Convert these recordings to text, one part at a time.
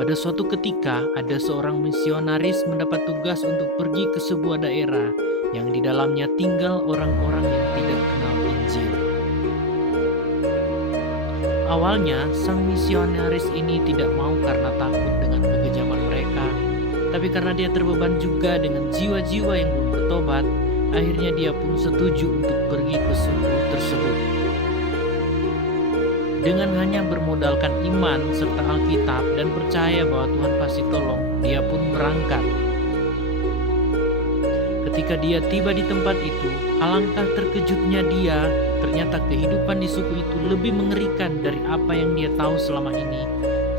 Pada suatu ketika, ada seorang misionaris mendapat tugas untuk pergi ke sebuah daerah yang di dalamnya tinggal orang-orang yang tidak kenal Injil. Awalnya, sang misionaris ini tidak mau karena takut dengan kekejaman mereka, tapi karena dia terbeban juga dengan jiwa-jiwa yang belum bertobat, akhirnya dia pun setuju untuk pergi ke suku tersebut. Dengan hanya bermodalkan iman serta Alkitab dan percaya bahwa Tuhan pasti tolong, dia pun berangkat. Ketika dia tiba di tempat itu, alangkah terkejutnya dia. Ternyata kehidupan di suku itu lebih mengerikan dari apa yang dia tahu selama ini.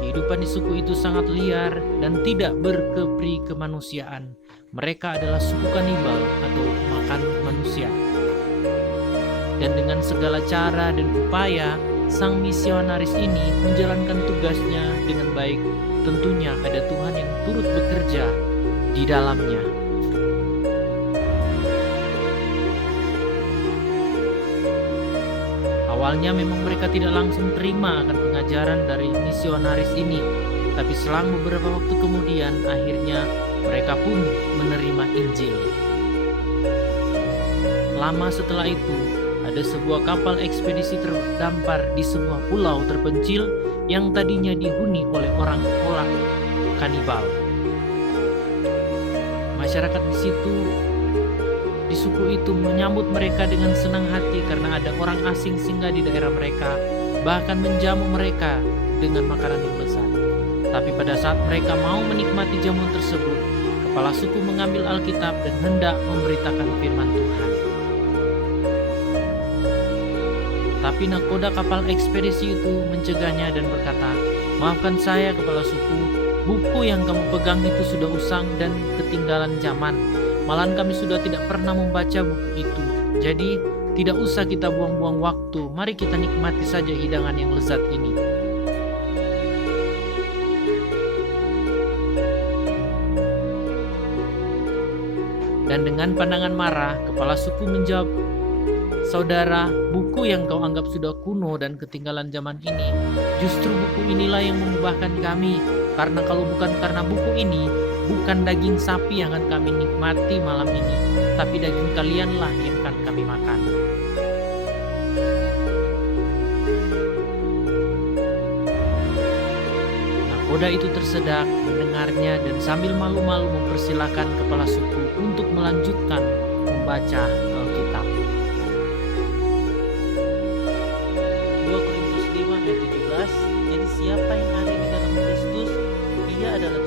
Kehidupan di suku itu sangat liar dan tidak berkepri kemanusiaan. Mereka adalah suku kanibal atau makan manusia. Dan dengan segala cara dan upaya, sang misionaris ini menjalankan tugasnya dengan baik. Tentunya ada Tuhan yang turut bekerja di dalamnya. Awalnya memang mereka tidak langsung terima akan pengajaran dari misionaris ini, tapi selang beberapa waktu kemudian akhirnya mereka pun menerima Injil. Lama setelah itu, ada sebuah kapal ekspedisi terdampar di sebuah pulau terpencil yang tadinya dihuni oleh orang-orang kanibal. Masyarakat di suku itu menyambut mereka dengan senang hati karena ada orang asing singgah di daerah mereka, bahkan menjamu mereka dengan makanan yang lezat. Tapi pada saat mereka mau menikmati jamuan tersebut, kepala suku mengambil Alkitab dan hendak memberitakan firman Tuhan. Tapi nakoda kapal ekspedisi itu mencegahnya dan berkata, "Maafkan saya, kepala suku, buku yang kamu pegang itu sudah usang dan ketinggalan zaman. Malahan kami sudah tidak pernah membaca buku itu. Jadi tidak usah kita buang-buang waktu. Mari kita nikmati saja hidangan yang lezat ini." Dan dengan pandangan marah, kepala suku menjawab, "Saudara, buku yang kau anggap sudah kuno dan ketinggalan zaman ini, justru buku inilah yang mengubahkan kami. Karena kalau bukan karena buku ini, bukan daging sapi yang akan kami nikmati malam ini, tapi daging kalianlah yang akan kami makan." Nakoda itu tersedak mendengarnya dan sambil malu-malu mempersilahkan kepala suku untuk melanjutkan membaca Alkitab. 2 Korintus 5 ayat 17, "Jadi siapa yang ada di dalam Kristus, ia adalah